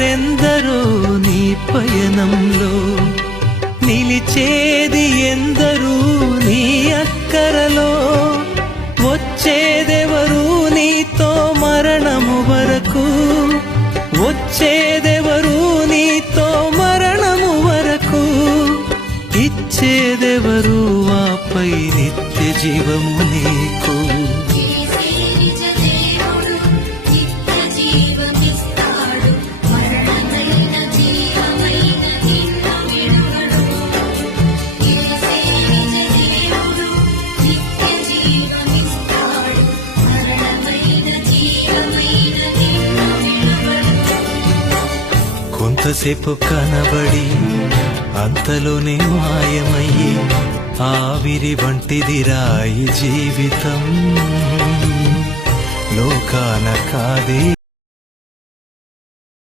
వారెందరో నీ పయనంలో, నిలిచేది ఎందరూ నీ అక్కరలో. వచ్చేదెవరు నీతో మరణము వరకు, వచ్చేదెవరు నీతో మరణము వరకు, ఇచ్చేదెవరు ఆపై నిత్య జీవము నీకు. కొంతసేపు కనబడి అంతలోనే మాయమయ్యి, ఆవిరి వంటిదిరాయి జీవితం. లోకాన కాదే